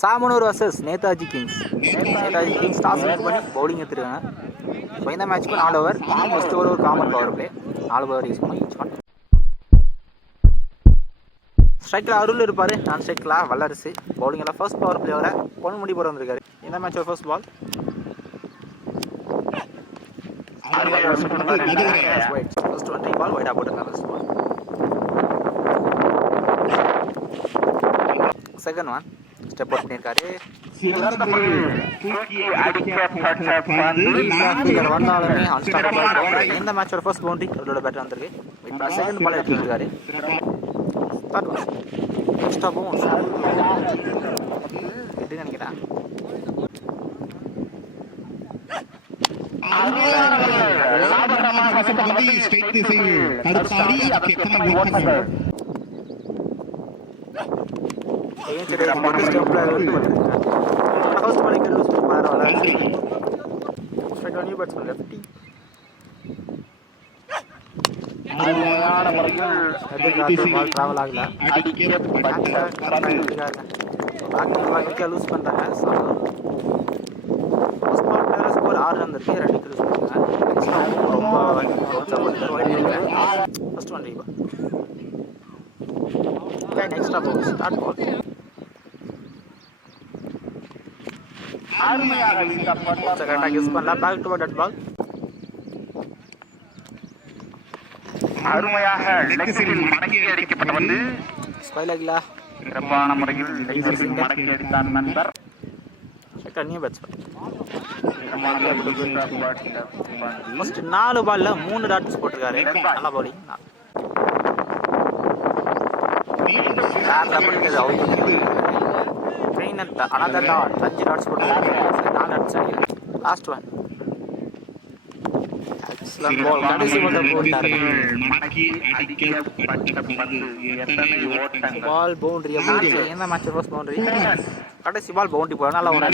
சாமனூர் versus Netaji Kings. Netaji Kings toss win பண்ணி bowling எடுத்துருக்காங்க. So இந்த மேட்ச்க்கு 4 ஓவர், ஃபஸ்ட் ஓவர் ஒரு common power play, 4 over use பண்ணி ஈச் ஒன். ஸ்ட்ரைக்கில் அருள் இருப்பார், நான் ஸ்ட்ரைக்கில் வல்லரசு. பவுலிங்கில் ஃபர்ஸ்ட் பவர் பிளேவரை பொன்முடி போட வந்திருக்காரு. இந்த மேட்ச் ஒரு ஃபர்ஸ்ட் பால் ஃபர்ஸ்ட் 20 பால் வைடாக போட்டிருக்காங்க. First ball. Second one step out பண்ணியிருக்காரு. வந்தாலுமே அன்ஸ்டாப்பபிள். இந்த மேட்சோட ஃபர்ஸ்ட் பவுண்டரி அவரோட பேட்டர் வந்திருக்கு. செகண்ட் பால் எடுத்துருக்காரு. தேர்ட் ஒன் எக்ஸ்ட்ரா பவுன்ஸ் எதுன்னு நினைக்கிறேன். ஃபர்ஸ்ட் பால் இங்கே லூஸ் பண்ண பரவாயில்ல. Strike new batsman lefty. Ball travel ஆகல. லூஸ் பண்ணிட்டாங்க. ஃபர்ஸ்ட் பால் ஸ்கோர் 6 ரன் இருக்கு, 2 லூஸ் பண்ணிட்டாங்க. ஃபர்ஸ்ட் ஒன் ரீபா. Extra ball start ball. கரெக்டாக யூஸ் பண்ணலாம். பேக் டு டட் பால். அருமையாக லெக்கில் மடக்கி அடிக்கப்பட்டு வந்து ஸ்கொயர்ல சிறப்பான முறையில் மடக்கி அடித்தான் நண்பர். New batsman. ஃபர்ஸ்ட் 4 பால்ல 3 டாட்ஸ் போட்டிருக்காரு. நல்லா பவுலிங். அனதர் டாட் 5 டாட்ஸ் போட்டிருக்காரு. 4 டாட்ஸ் அடிக்கிறார். Last one excellent ball. கடைசி பால் போட்டாரு. Ball boundary. இந்த மேட்ச் ஃபர்ஸ்ட் பவுண்டரி. கடைசி பால் பவுண்டரி போட நல்லா ஒரு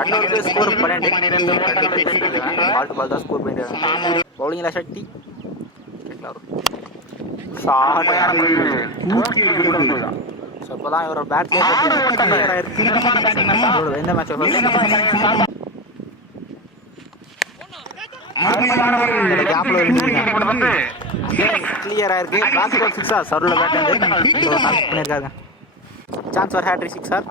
ரெண்டு பேர் ஸ்கோர் 12. பால் டு பால் தான் ஸ்கோர் பண்ணிட்டு. பவுலிங்கில் சக்தி இப்போதான் இவரோட பேட்லேயே எந்த மேட்ச் கிளியரா இருக்கு. பேக் சிக்ஸா சர்ல பேட் பண்ணிருக்காங்க. Chance for hat-trick sixer.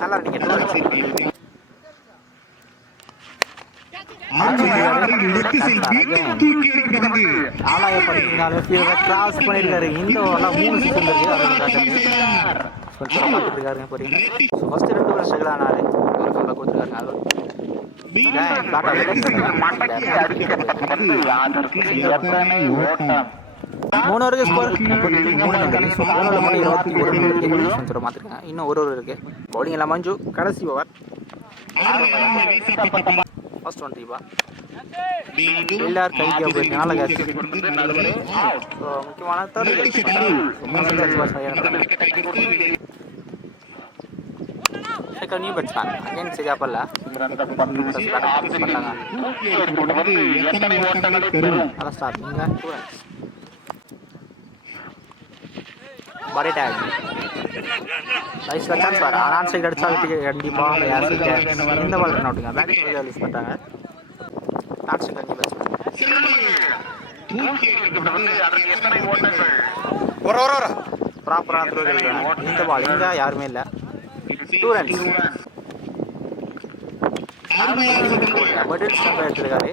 நல்லா இருக்கீங்க. கிராஸ் பண்ணிருக்காரு. இந்த ஓவர்லாம் 3 சிக்ஸ் வந்துருக்கு. ஃபர்ஸ்ட் 2 ஓவர் ஸ்ட்ரகிள் ஆனாரு. கொடுத்துருக்காரு. 3 ஓவருக்கு ஸ்கோர் 3 மாத்திருக்காங்க. இன்னும் ஒரு ஓவர் இருக்கு. பவுலிங் எல்லாம் மஞ்சு. கடைசி ஓவர் ஃபர்ஸ்ட் 20 பால். எல்லாரும் கைக்கு போயிருக்கு. நல்ல கேட்ச். முக்கியமான நியூ பேட்ஸ்மேன் அகைன் சரியா பண்ணல. பாடி டேக் நைஸ் சான்ஸ் வர. ஆன் சைடு அடிச்சா கண்டிப்பா இந்த பால் ரன் அவுட்டுங்க. பேக் ரிலீஸ் பண்ணிட்டாங்க. லாஸ்ட் கண்டிப்பா ப்ராப்பரா த்ரோ கிடைக்கும். இந்த பால் இங்க யாருமே இல்ல. 2 ரன்ஸ். மிடில் ஸ்டம்ப் எடுத்திருக்காரு.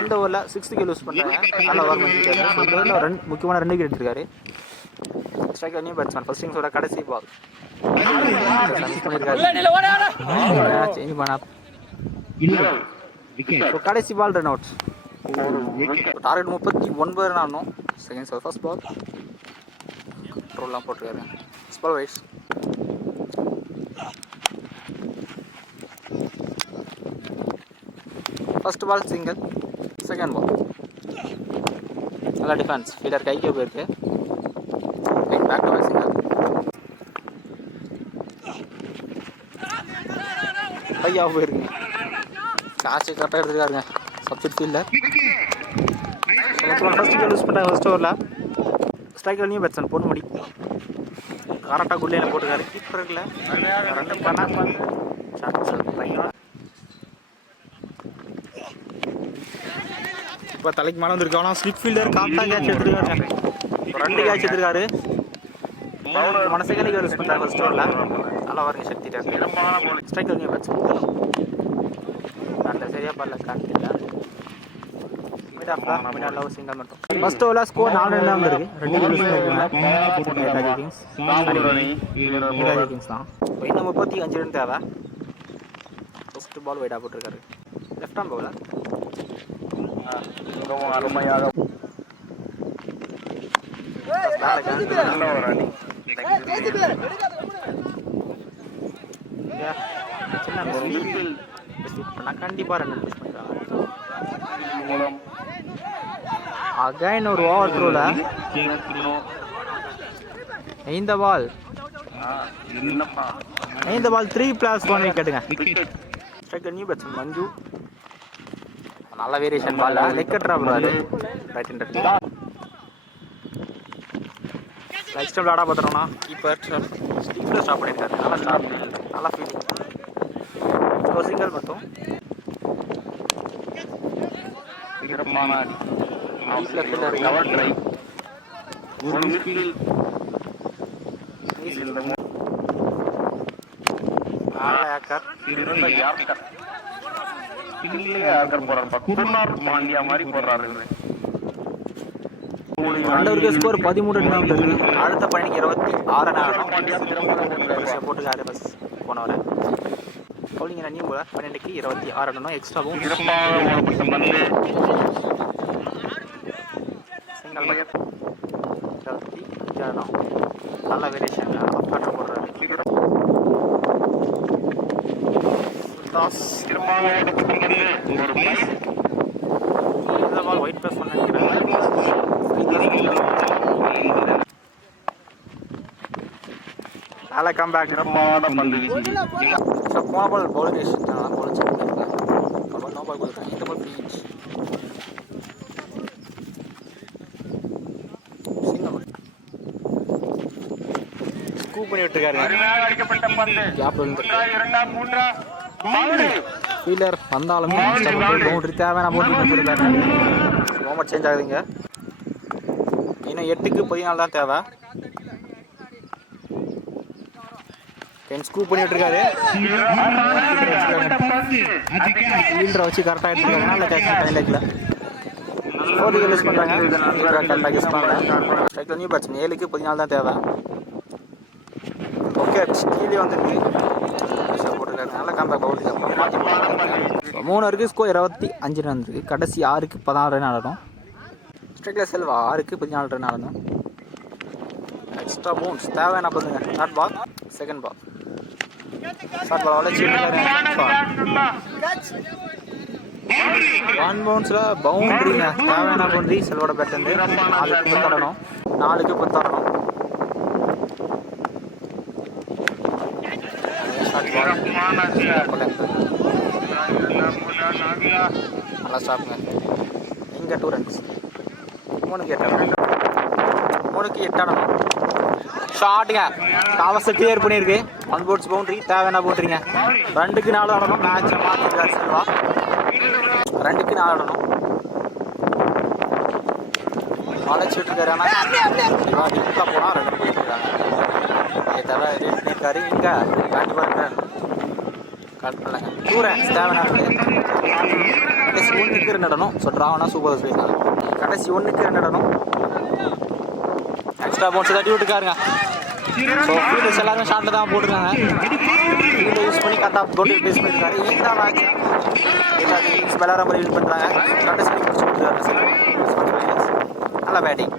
இந்த ஓவர்ல 6க்கு லூஸ் பண்றாங்க. நல்ல ஓவர் பண்ணிருக்காரு. இந்த ஓவர்ல முக்கியமான 2 விக்கெட் எடுத்திருக்காரு. Striker new batsman. ஃபர்ஸ்ட் இன்னிங்ஸோட கடைசி பால் சேஞ்ச் பண்ணா கடைசி ball run out. Target 39 run ஆடணும். செகண்ட் ஓவர் ஃபர்ஸ்ட் பால் கண்ட்ரோல்லாம் போட்டிருக்காரு. ஸ்பால் வைஸ் first ball single. Second ball நல்லா டிஃபென்ஸ். ஃபீல்டர் கைக்கே போயிருக்கு. Back to single. கையாக போயிருக்குங்க. கேட்ச் கரெக்டாக எடுத்துருக்காருங்க சப்ஜெக்ட் ஃபீல்டில். ஃபஸ்ட்டு யூஸ் பண்ணுறாங்க ஃபஸ்ட் ஓவரில். ஸ்ட்ரைக்கர் நியூ பேட்ஸ்மேன் போட்டு முடி கரெக்டாக குள்ளையில் போட்டுருக்காரு. கீப்பர் இருக்குல்ல 2 பண்ணால் இப்போ தலைக்கு மேலே வந்துருக்கு. ஆனால் ஸ்லிப் ஃபீல்டர் கரெக்டாக கேட்ச் எடுத்துருக்காருங்க. 2 கேட்ச் எடுத்துருக்காரு. செகண்ட் யூஸ் பண்ணுறாங்க ஃபஸ்ட் ஓவரில். நல்லா வருங்க சக்திட்டாரு. ஸ்ட்ரைக்கர் நியூ பேட்ஸ்மேன் அந்த சரியாக பண்ணல காட்டிட்டாரு. சிங்கிள் மட்டும். ஃபர்ஸ்ட் ஓவரில் ஸ்கோர் 4 ரன் வந்துருக்கு. 2 யூஸ் பண்ணிருக்காங்க கிங்ஸ் தான். இன்னும் 35 ரன் தேவை. ஃபர்ஸ்ட் பால் வைடாக போட்டிருக்காரு. லெஃப்ட் ஹேண்ட் பவுலர் அருமையாக கண்டிப்பாக 2 புஷ் பண்ணிருக்காங்க. அகைன் ஒரு ஓவர் த்ரோல இந்த பால் 3+1 விக்கெட்டுங்க. ஸ்ட்ரைக்கர் நியூ பேட்ஸ்மேன் மஞ்சு. நல்ல வேரியேஷன் பால் லெக் கட்டரா போறாரு. ரைட் ஹேண்டர் லைட் ஸ்டெப் ஆடா பார்த்தோம்னா கீப்பர் ஸ்டீப்ல ஸ்டாப் பண்ணிருக்காரு. நல்லா ஸ்டாப் நல்லா ஃபீல்டிங். ஒரு சிங்கிள் மட்டும். Score 13 run. அடுத்த பணிக்கு 26 ரன் போட்டுக்காரு. பஸ் போனவரை பவுலிங் ரன்னிங் போல 12க்கு 26 ரன்னும் எக்ஸ்ட்ராவும் நல்ல வேரியேஷன் போடுறாரு. பால் ஒயிட் ப்ளஸ் பண்ண நல்ல கம்பேக். போன பால் பவுலிங் நோ பால் கொடுத்தாங்க. இந்த பால் ஃப்ரீ. ஸ்கூப் பண்ணி விட்டுருக்காரு. ஃபீல்டர் வந்தாலுமே பவுண்டரி தேவையான பவுண்டரி மோமெண்ட் சேஞ்ச் ஆகுதுங்க. இன்னும் 8க்கு 14 தான் தேவை. ஸ்கூப் பண்ணி விட்டுருக்காரு. ஃபீல்டரை வச்சு கரெக்டாக எடுத்துருக்காங்க. நல்ல கேட்ச் லைக்கில் 4 யூஸ் பண்ணுறாங்க. கரெக்டாக யூஸ் பண்ணுறாங்க. ஸ்ட்ரைக்கில் நியூ பேட்ஸ்மேன் 7க்கு 14 தான் தேவை. ஓகே கீழே வந்துருக்கு. போட்டிருக்காரு. நல்ல காம்பேக் பவுலிங். 3 வரைக்கும் ஸ்கோர் 25 ரன் இருக்குது. கடைசி 6க்கு 16 ரன் ஆடணும். ஸ்ட்ரைக்கில் செல்வா 6க்கு 14 ரன் ஆடணும். எக்ஸ்ட்ரா பவுன்ஸ் தேவையான பண்ணுங்க. Short ball second ball short ball வளைச்சி 1 பவுன்ஸில் பவுண்ட்ரிங்க. தேவையான பவுண்ட்ரி செல்வோட பேட்லேருந்து 4க்கு 10 ஆடணும். 4க்கு 10 ஆடணும். நல்லா ஸ்டாப்புங்க. இங்கே 2 ரன்ஸ். 3க்கு 8 ஆடணும். ஷாட்டுங்க. டாவஸை கிளியர் பண்ணியிருக்கு. 1 போர்ட்ஸ் பவுண்ட்ரி தேவையான பவுண்ட்ரிங்க. 2க்கு 4 ஆடணும். மேட்சை மாற்றிருக்காரு செல்வா. 2க்கு 4 ஆடணும். வளைச்சி விட்டுருக்காரு. ஆனால் வீட்டில் போனால் 2 போயிட்டு இருக்காங்க. தவிர ரேட் பண்ணியிருக்காரு. இங்கே கண்டிப்பாக கட் பண்ணலாங்க. 2 ரன்ஸ் தேவையான கடைசி 1க்கு 2 ஆடணும். ஸோ ட்ராவனா சூப்பர் சொல்லியிருக்காங்க. கடைசி 1க்கு 2 ஆடணும். எக்ஸ்ட்ரா பவுன்ஸ் தட்டி விட்டுருக்காருங்க. ஸோ ஃபீல்டர்ஸ் எல்லாருமே ஷார்ட்டில் தான் போட்டிருக்காங்க. ஃபீல்டை யூஸ் பண்ணி கரெக்டாக போட்டு பேஸ் பண்ணியிருக்காரு. இந்த மேட்ச் எல்லாத்தையும் விளாட்ற மாதிரி யூஸ் பண்ணுறாங்க. கடைசி முடிச்சு கொடுத்துருக்காரு. நல்லா பேட்டிங்.